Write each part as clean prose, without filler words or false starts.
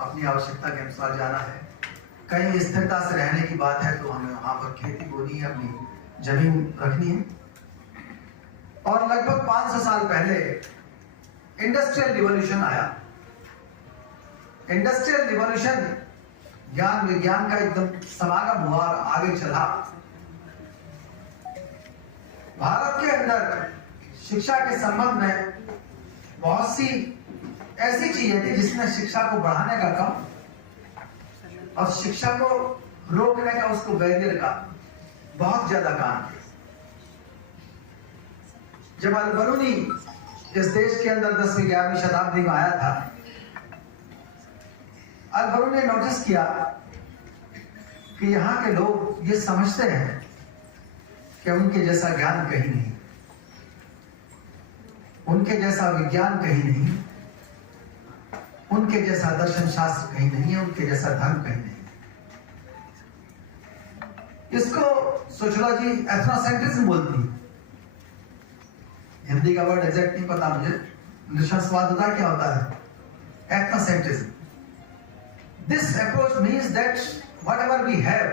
अपनी आवश्यकता के अनुसार जाना है। कहीं स्थिरता से रहने की बात है तो हमें वहां पर खेती बोनी है, अपनी जमीन रखनी है। और लगभग 500 साल पहले इंडस्ट्रियल रिवॉल्यूशन आया। इंडस्ट्रियल रिवॉल्यूशन ज्ञान विज्ञान का एकदम समागम हुआ और आगे चला। भारत के अंदर शिक्षा के संबंध में बहुत सी ऐसी चीजें थी जिसने शिक्षा को बढ़ाने का काम और शिक्षा को रोकने का, उसको बैरियर का बहुत ज्यादा काम किया। जब अल-बरूनी इस देश के अंदर 10वीं 11वीं शताब्दी में आया था, अल-बरूनी ने नोटिस किया कि यहाँ के लोग ये समझते हैं कि उनके जैसा ज्ञान कहीं नहीं, उनके जैसा विज्ञान कहीं नहीं, उनके जैसा दर्शन शास्त्र कहीं नहीं है, उनके जैसा धर्म कहीं नहीं। इसको सोशियोलॉजी एथनोसेंट्रिज्म बोलती है। हिंदी का वर्ड एग्जैक्ट नहीं पता मुझे, निशंसवादता क्या होता है? Ethnocentrism. This approach means that whatever we have,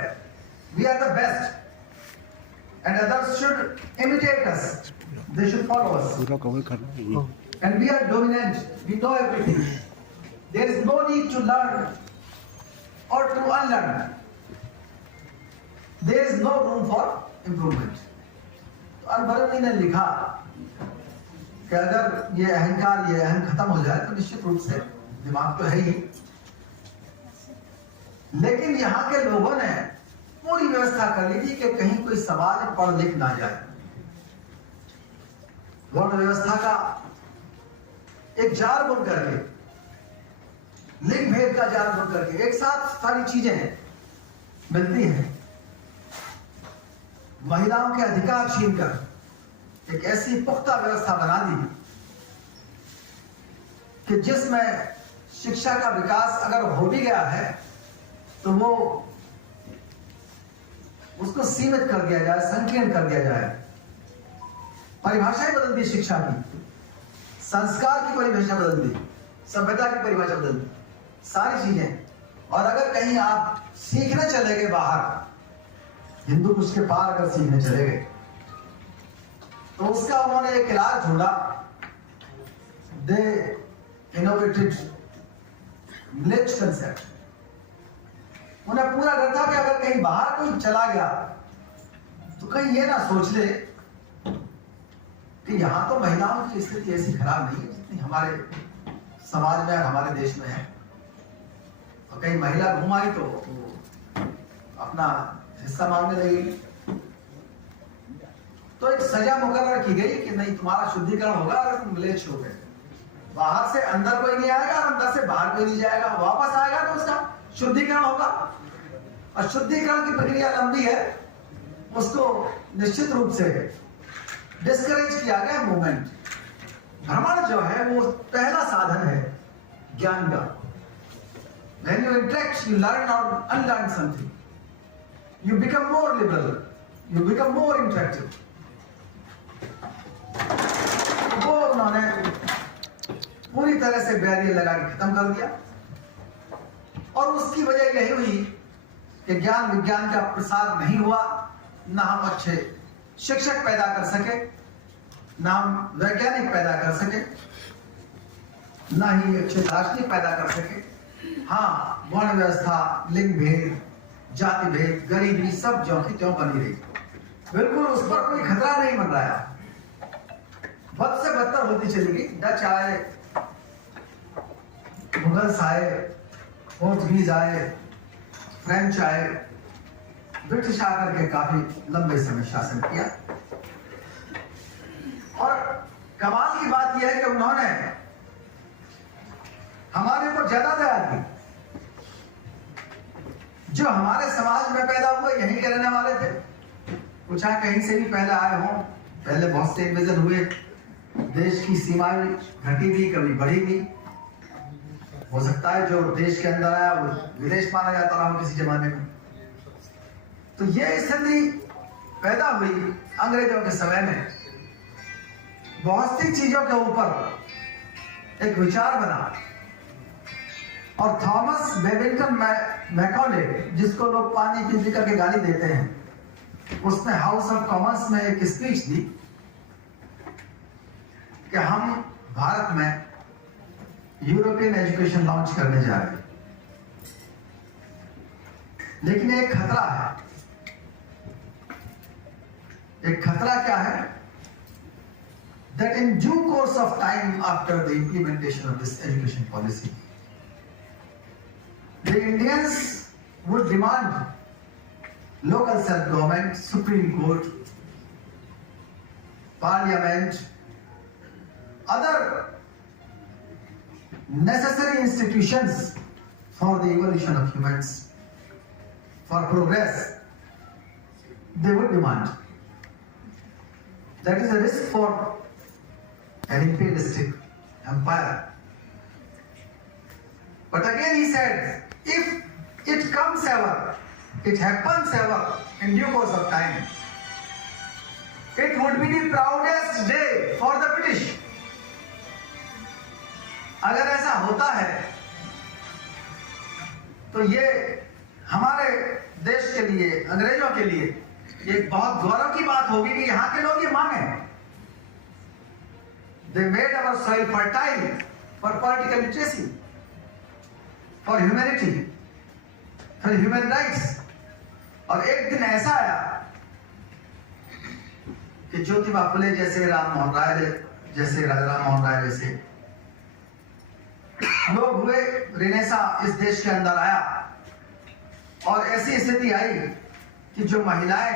we are the best and others should imitate us, they should follow us, and we are dominant, we know everything, there is no need to learn or to unlearn, there is no room for improvement. तो अल-बरूनी ने लिखा कि अगर ये अहंकार, ये अहम खत्म हो जाए तो निश्चित रूप से दिमाग तो है ही, लेकिन यहाँ के लोगों ने पूरी व्यवस्था कर ली थी कि कहीं कोई समाज पढ़ लिख ना जाए। वर्ण व्यवस्था का एक जाल बुन करके, लिंग भेद का जाल बुन करके एक साथ सारी चीजें मिलती हैं। महिलाओं के अधिकार छीनकर एक ऐसी पुख्ता व्यवस्था बना दी कि जिसमें शिक्षा का विकास अगर हो भी गया है तो वो उसको सीमित कर दिया जाए, संकीर्ण कर दिया जाए। परिभाषाएं बदल दी शिक्षा की, संस्कार की परिभाषा बदल दी, सभ्यता की परिभाषा बदल दी, सारी चीजें। और अगर कहीं आप सीखने चले गए बाहर, हिंदू कुछ के पार अगर सीखने चले गए तो उसका उन्होंने एक इलाज ढूंढा। दे इनोवेटेड मिलेज कंसेप्ट। उन्हें पूरा डर था कि अगर कहीं बाहर कोई चला गया तो कहीं ये ना सोच ले कि यहां तो महिलाओं की स्थिति ऐसी खराब नहीं है जितनी हमारे समाज में और हमारे देश में है। और कहीं महिला घूम आई तो अपना हिस्सा मांगने लगी। तो एक सजा मुकर्रर की गई कि नहीं, तुम्हारा शुद्धिकरण होगा अगर तुम मिलेच्छ हो गए। बाहर से अंदर कोई नहीं आएगा और अंदर से बाहर कोई नहीं जाएगा, वापस आएगा तो उसका शुद्धिकरण होगा। और शुद्धिकरण की प्रक्रिया लंबी है, उसको निश्चित रूप से डिस्करेज किया गया। मूवमेंट, भ्रमण जो है वो पहला साधन है ज्ञान का। When you interact, you learn or unlearn something. You become more liberal. You become more interactive. वो उन्होंने पूरी तरह से बैरियर लगा के खत्म कर दिया। और उसकी वजह यही हुई कि ज्ञान विज्ञान का प्रसार नहीं हुआ। ना हम अच्छे शिक्षक पैदा कर सके, ना हम वैज्ञानिक पैदा कर सके, ना ही अच्छे दार्शनिक पैदा कर सके। हाँ, वर्ण व्यवस्था, लिंग भेद, जाति भेद, गरीबी सब ज्यों की त्यों बनी रही। बिल्कुल उस पर कोई खतरा नहीं बन रहा। बद से बदतर होती चली गई। डच आए, मुगल्स आए, पोर्तुगीज आए, फ्रेंच आए, ब्रिटिश आकर के काफी लंबे समय शासन किया। और कमाल की बात यह है कि उन्होंने हमारे ऊपर ज्यादा दया की। जो हमारे समाज में पैदा हुए यहीं के रहने वाले थे, कुछ कहीं से भी पहले आए हों, पहले बहुत से इन्वेजन हुए, देश की सीमाएं घटी भी, कभी बढ़ी भी। हो सकता है जो देश के अंदर आया वो विदेश माना जाता रहा किसी जमाने में। तो ये स्थिति पैदा हुई अंग्रेजों के समय में। बहुत सी चीजों के ऊपर एक विचार बना और थॉमस बेबिंगटन मैकॉले, जिसको लोग पानी पी करके गाली देते हैं, उसने हाउस ऑफ कॉमन्स में एक स्पीच दी कि हम भारत में यूरोपियन एजुकेशन लॉन्च करने जा रहे हैं, लेकिन एक खतरा है। एक खतरा क्या है? That in due course of time after the implementation of this education policy, the Indians would demand local self-government, Supreme Court, Parliament, other necessary institutions for the evolution of humans, for progress. They would demand. That is a risk for an imperialistic empire. But again he said, if it comes ever, it happens ever in due course of time, it would be the proudest day for the British. अगर ऐसा होता है तो ये हमारे देश के लिए, अंग्रेजों के लिए एक बहुत गौरव की बात होगी कि यहाँ के लोग ये मांगे। They made our soil fertile for political literacy, for humanity, for human rights. और एक दिन ऐसा आया कि ज्योतिबा फुले जैसे, राम मोहन राय जैसे, राजा राम मोहन राय जैसे लोग हुए, रेनेसा इस देश के अंदर आया और ऐसी स्थिति आई कि जो महिलाएं